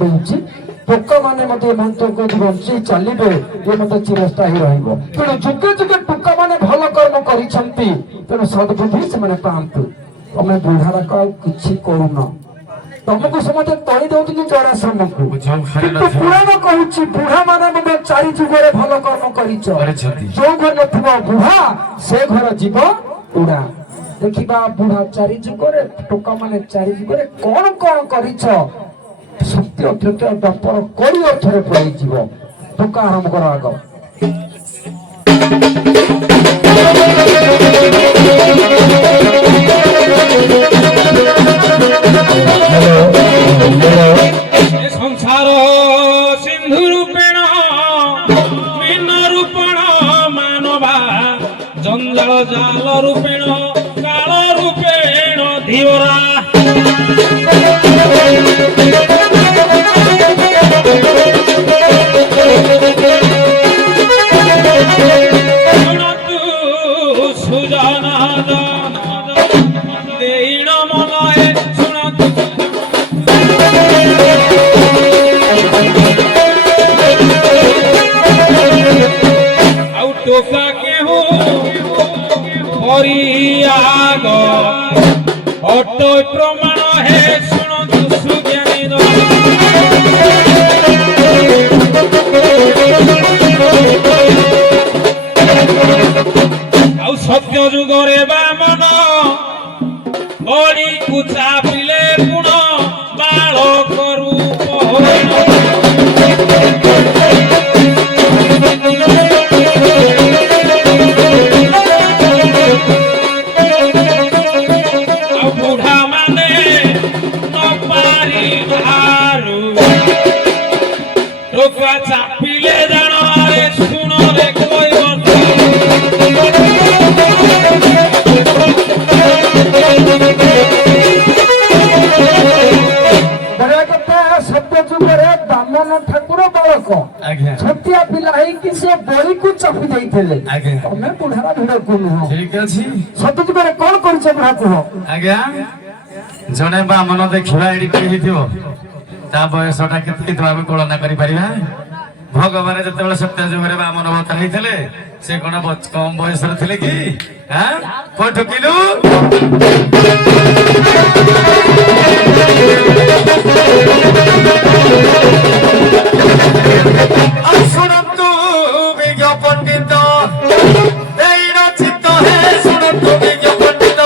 ଦଉଛି ଟୋକାମାନେ ମଧ୍ୟ ମନ୍ତ୍ରକୁ ବଞ୍ଚି ଚାଲିବେ ଏ ମଧ୍ୟ ଚିରସ୍ଥାୟୀ ରହିବ। ତେଣୁ ଯୁଗେ ଯୁଗେ ଟୋକାମାନେ ଭଲ କର୍ମ କରିଛନ୍ତି, ତେଣୁ ସଦ୍ବୁଦ୍ଧି ସେମାନେ ପାଆନ୍ତୁ। ତମେ ବୁଢାରାକ ଆଉ କିଛି କରୁନ, ତମକୁ ସମସ୍ତେ ତଳି ଦଉଛନ୍ତି ଜରାସନ୍ଧକୁ, କିନ୍ତୁ ପୁରାଣ କହୁଛି ବୁଢା ମାନେ ମଧ୍ୟ ଚାରି ଯୁଗରେ ଭଲ କର୍ମ କରିଛ। ଯୋଉ ଘରେ ଥିବ ବୁଢା ସେ ଘର ଯିବ ବୁଢା। ଦେଖିବା ବୁଢା ଚାରି ଯୁଗରେ, ଟୋକା ମାନେ ଚାରି ଯୁଗରେ କଣ କଣ କରିଛ। ସତ୍ୟ ତ୍ରେତୟା ଦ୍ୱାପର କଳି ଅର୍ଥରେ ପଳେଇଯିବ। ଟୋକା ଆରମ୍ଭ କର ଆଗ। ସଂସାର ସିନ୍ଧୁ ରୂପେଣ ମୀନ ରୂପଣ ମାନବା ଜଞ୍ଜାଳ ଜାଲ ରୂପେଣ କାଳ ରୂପେଣ ଧୀବରା। ଟୋକା କେହୁ ପରିଆଗ ଅଟ ପ୍ରମାଣ ହେ ଶୁଣନ୍ତୁ ସୁଜ୍ଞାନୀ। ଆଉ ସତ୍ୟ ଯୁଗରେ ବାମନ ବଳିକୁ ଚାପିଲେ ଗୁଣ ବାଳକ ରୂପ ହରିଣ। ଚାପିଲେ ଜାଣ ଶୁଣ ରେ ସତ୍ୟ ଯୁଗରେ ବାମନ ଠାକୁର ବାଳକ ଛୋଟିଆ ପିଲା ହେଇକି ସେ ବଳିକୁ ଚାପି ଦେଇଥିଲେ। ତମେ ବୁଢାର ଭିଡକୁ ନୁହଁ। ଠିକ ଅଛି। ସତ୍ୟ ଯୁଗରେ କଣ କରିଛ ବୁଢା କୁହ। ଆଜ୍ଞା ଜଣେ ବାମନ ଦେଖିବା ଏଠି ହେଇଥିବ, ତା ବୟସଟା କେତେ ହେଇଥିବ ଆମେ କଳନା କରିପାରିବା। ଭଗବାନ ଯେତେବେଳେ ସତ୍ୟ ଯୁଗରେ ବାମନ ଅବତାର ହେଇଥିଲେ ସେ କଣ କମ ବୟସରେ ଥିଲେ କି? କୋଉ ଠକିଲୁ ଶୁଣନ୍ତୁ ବିଜ୍ଞ ପଣ୍ଡିତ ଏଇ ରଚିତ ହେ ଶୁଣନ୍ତୁ ବିଜ୍ଞ ପଣ୍ଡିତ।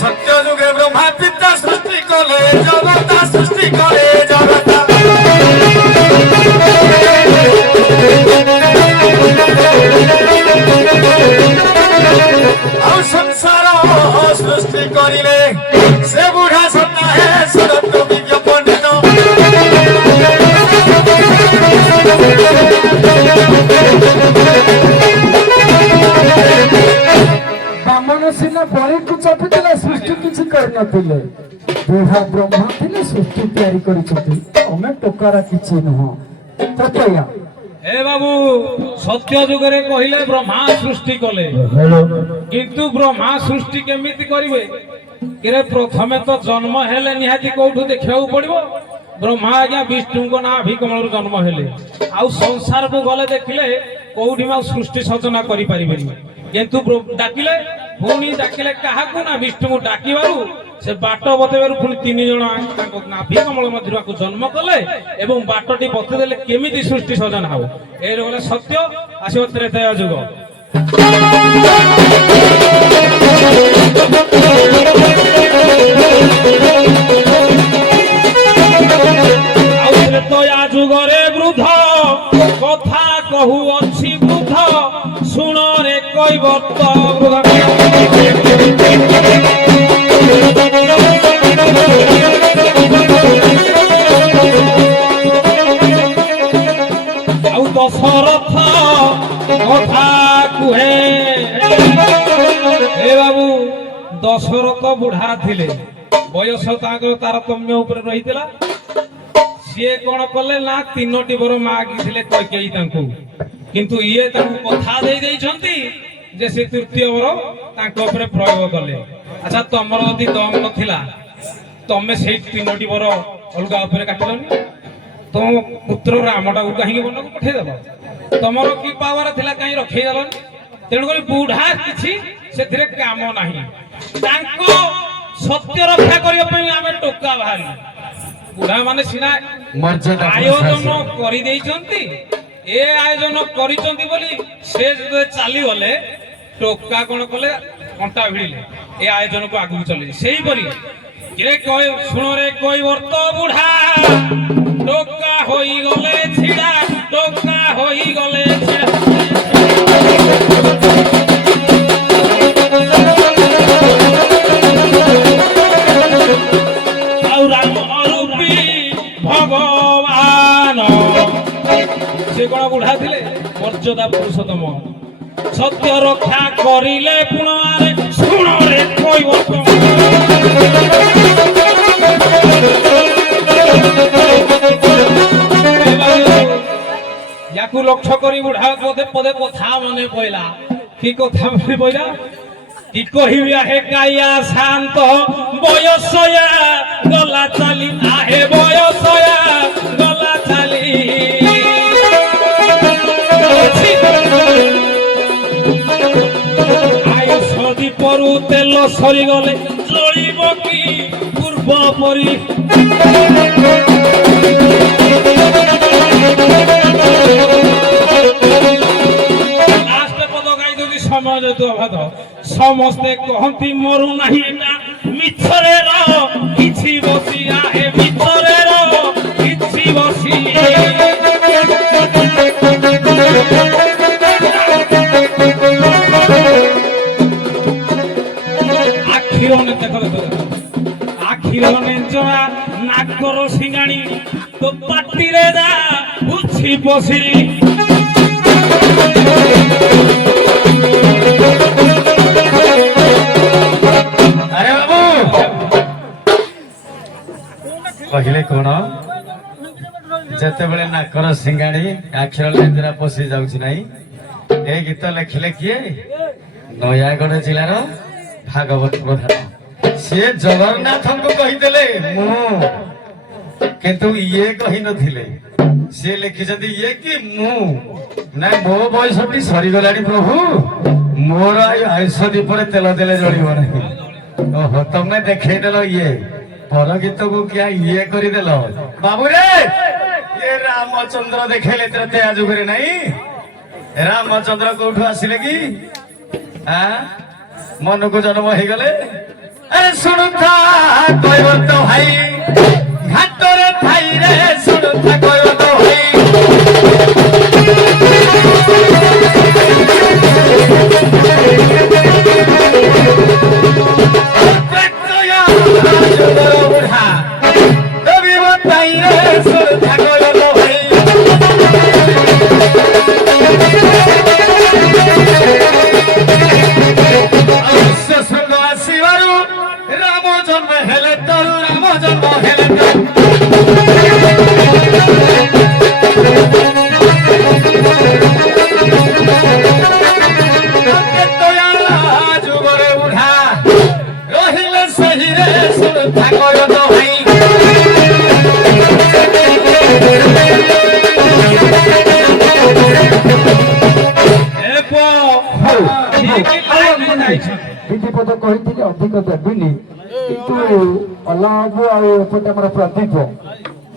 সত্য যুগে ব্রহ্মা পিতা সৃষ্টি কলে জগতা সৃষ্টি করে জগতা। ଆଉ ସଂସାର ସୃଷ୍ଟି କରିଲେ ସେ ବୁଢା ସତା ହେ ଶୁଣନ୍ତ ବିଜ୍ଞ ପଣ୍ଡିତ। ବାମନ ସିନା ବଳିକୁ ଚାପିଥିଲେ, ସୃଷ୍ଟି କିଛି କରିନଥିଲେ। ବୁଢା ବ୍ରହ୍ମା ଥିଲେ, ସୃଷ୍ଟି ତିଆରି କରିଛନ୍ତି। ତମେ ଟୋକାର କିଛି ନୁହଁ। ତ୍ରେତୟା ଏ ବାବୁ ସତ୍ୟ ଯୁଗରେ କହିଲେ ବ୍ରହ୍ମା ସୃଷ୍ଟି କଲେ, କିନ୍ତୁ ବ୍ରହ୍ମା ସୃଷ୍ଟି କେମିତି କରିବେ? ପ୍ରଥମେ ତ ଜନ୍ମ ହେଲେ ନିହାତି କୋଉଠୁ ଦେଖିବାକୁ ପଡିବ। ବ୍ରହ୍ମା ଆଜ୍ଞା ବିଷ୍ଣୁଙ୍କ ନାଭି କମଳରୁ ଜନ୍ମ ହେଲେ, ଆଉ ସଂସାରକୁ ଗଲେ ଦେଖିଲେ କୋଉଠି ଆଉ ସୃଷ୍ଟି ସଜନା କରିପାରିବେନି। କିନ୍ତୁ ଡାକିଲେ, ପୁଣି ଡାକିଲେ କାହାକୁ ନା ବିଷ୍ଣୁଙ୍କୁ ଡାକିବାରୁ ସେ ବାଟ ବତେଇବାରୁ ପୁଣି ତିନି ଜଣ ତାଙ୍କ ନାଭି କମଳ ମଧ୍ୟରୁ ଜନ୍ମ କଲେ ଏବଂ ବାଟଟି ବତେଇ ଦେଲେ କେମିତି ସୃଷ୍ଟି ସଜନା ହବ। ଏ ଗଲେ ସତ୍ୟ। ଆସିବ ତ୍ରେତୟା ଯୁଗ। ଆଉ ତ୍ରେତୟା ଯୁଗରେ ବୃଦ୍ଧ କଥା କହୁଅଛି ବୃଦ୍ଧ ଶୁଣରେ କୈବର୍ତ୍ତ ଆଉ ଦଶରଥ କଥା କୁହେ ବାବୁ ଦଶରଥ ବୁଢା ଥିଲେ, ବୟସ ତାଙ୍କର ତାରତମ୍ୟ ଉପରେ ରହିଥିଲା। ସିଏ କଣ କଲେ ନା 3ଟି ବର ମାଗିଥିଲେ କୈକେୟୀ ତାଙ୍କୁ, କିନ୍ତୁ ଇଏ ତାଙ୍କୁ କଥା ଦେଇଛନ୍ତି ଯେ ସେ 3ୟ ବର ତାଙ୍କ ଉପରେ ପ୍ରୟୋଗ କଲେ। ଆଚ୍ଛା, ତମର ଯଦି ଦମ ନଥିଲା ତମେ ସେଇ 3ଟି ବର ଅଲଗା ଉପରେ କାଟିଲନି? ତମ ପୁତ୍ର ରାମଟାକୁ କାହିଁକି ବନକୁ ପଠେଇଦେଲ? ତମର କି ପାୱାର ଥିଲା କାହିଁ ରଖେଇଦେଲନି? ତେଣୁକରି ବୁଢା କିଛି ସେଥିରେ କାମ ନାହିଁ। ତାଙ୍କ ସତ୍ୟ ରକ୍ଷା କରିବା ପାଇଁ ଆମେ ଟୋକା ବାହାରି। ବୁଢା ମାନେ ସିନା ମର୍ଯ୍ୟାଦା ଆୟୋଜନ କରିଦେଇଛନ୍ତି, ଏ ଆୟୋଜନ କରିଛନ୍ତି ବୋଲି ସେ ଯେତେବେଳେ ଚାଲିଗଲେ ଟୋକା କଣ କଲେ, କଣ୍ଟା ଭିଡ଼ିଲେ ଏ ଆୟୋଜନକୁ ଆଗକୁ ଚଲେଇ। ସେଇପରି ଶୁଣରେ କୈବର୍ତ୍ତ ବୁଢା ଟୋକା ହୋଇଗଲେ ଛିଡା, ଟୋକା ହୋଇଗଲେ ଛିଡା। ଆଉ ରାମ ରୂପୀ ଭଗବାନ ସେ କଣ ବୁଢା ଥିଲେ? ମର୍ଯ୍ୟାଦା ପୁରୁଷୋତ୍ତମ। ସତ୍ୟ ରକ୍ଷା କରିଲେ ପୁଣରେ ଶୁଣରେ କୈବର୍ତ୍ତ। ୟାକୁ ଲକ୍ଷ୍ୟ କରି ବୁଢା ପଦେ ପଦେ କଥା ମନେ ପଇଲା। କି କଥା ମନେ ପଇଲା? কি কহিবি আহে কাইয়া শান্ত বয়সয়া গলা চালি, আহে বয়সয়া গলা চালি। আয়ুষ দীপরু তেল সরিগলে জ্বলিব কি পূর্ব পরি। সময় যেহেতু অবাধ, ସମସ୍ତେ କହନ୍ତି ମରୁ ନାହିଁ ନା ମିଛରେ ର କିଛି ବସି, ଆହେ ମିଛରେ ର କିଛି ବସି। ଆଖିର ଦେଖ ଦେଖ ଆଖିର ନେଞ୍ଚଣା ନାକର ସିଙ୍ଗାଣି ତୋ ପାଟିରେ ଦା ଉଛି ପଶିଲି। ଆରେ ବାବୁ କହିଲେ କଣ, ଯେତେବେଳେ ନାକର ସିଙ୍ଗାଣି ଆଖିର ଲେଞ୍ଜରା ପଶି ଯାଉଛି ନାହିଁ, ଏ ଗୀତ ଲେଖିଲେ କିଏ? ନୟାଗଡ଼ ଜିଲ୍ଲାର ଭାଗବତ ପ୍ରଧାନ। ସିଏ ଜଗନ୍ନାଥଙ୍କୁ କହିଥିଲେ ମୁଁ, କିନ୍ତୁ ଇଏ କହିନଥିଲେ। ସିଏ ଲେଖିଛନ୍ତି ଇଏ କି ମୁଁ। ନାଇଁ, ମୋ ବୟସଟି ସରିଗଲାଣି ପ୍ରଭୁ, ମୋର ଆୟୁଷ ଦୀପରେ ତେଲ ଦେଲେ ଜଳିବ ନାହିଁ। ଓହୋ, ତମେ ଦେଖେଇଦେଲ ଇଏ ପର ଗୀତକୁ କିଆ ଇଏ କରିଦେଲ। ବାବୁରେ, ଇଏ ରାମଚନ୍ଦ୍ର ଦେଖେଇଲେ ତ୍ରେତୟା ଯୁଗରେ ନାହିଁ। ରାମଚନ୍ଦ୍ର କୋଉଠୁ ଆସିଲେ କି? ମନକୁ ଜନ୍ମ ହେଇଗଲେ। ଆରେ ଶୁଣୁଥା କୈବର୍ତ୍ତ ଭାଇ, ଘାଟରେ ଥାଇ ରେ ଶୁଣୁଥା କୈବର୍ତ୍ତ ଭାଇ। রাম জন্ম হেলে তরু, রাম জন্ম হেলে যুগরে বুঢ়া রহিলে সহিরে সুরক্ষা কর তো ভাই। ବିଧିପଦ କହିଥିଲେ ଅଧିକ ଦେବିନି, କିନ୍ତୁ ଅଲାବୁ ଆଉ ଏପଟେ ଆମର ପ୍ରଦୀପ,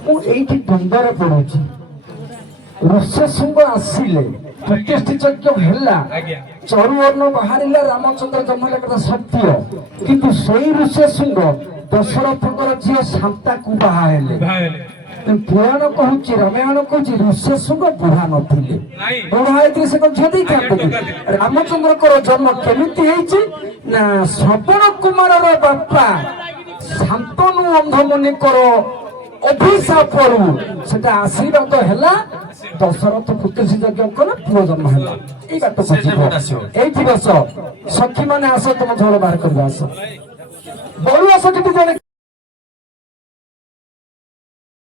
ମୁଁ ଏଇଠି ଦ୍ୱନ୍ଦ୍ୱରେ ପଡୁଛି। ଋଷ୍ୟଶୃଙ୍ଗ ଆସିଲେ, ପ୍ରତିଷ୍ଠି ଯଜ୍ଞ ହେଲା, ଚରୁଅର୍ଣ୍ଣ ବାହାରିଲା, ରାମଚନ୍ଦ୍ର ଜନ୍ମ ହେଲା କଥା ସତ୍ୟ, କିନ୍ତୁ ସେଇ ଋଷ୍ୟଶୃଙ୍ଗ ଦଶରଥଙ୍କର ଝିଅ ଶାନ୍ତାକୁ ବାହା ହେଲେ। ପୁରାଣ କହୁଛି, ରାମାୟଣ କହୁଛି ଋଷ୍ୟଶୃଙ୍ଗ ବୁଢା ନଥିଲେ। ବୁଢା ହେଇଥିଲେ ସେ କଣ ଝିଅ ଦେଇଥାନ୍ତେ? ରାମଚନ୍ଦ୍ରଙ୍କର ଜନ୍ମ କେମିତି ହେଇଛି ନା ଶ୍ରବଣ କୁମାରର ବାପା ଶାନ୍ତନୁ ଅନ୍ଧମୁନିଙ୍କର ଅଭିଶାପରୁ ସେଟା ଆଶୀର୍ବାଦ ହେଲା। ଦଶରଥ ପୁତ୍ରୀ ଯଜ୍ଞ କଲେ ପୁଅ ଜନ୍ମ ହେଲା ଏଇ ବାଟକୁ ସେ ଯିବ ଯେପଟେ ଆସିବ। ଏଇଠି ବସ ସଖୀ ମାନେ ଆସ ତମ ଝୋଳ ବାହାର କରିବା ଆସ ବଳୁ ଆସ କିନ୍ତୁ ଜଣେ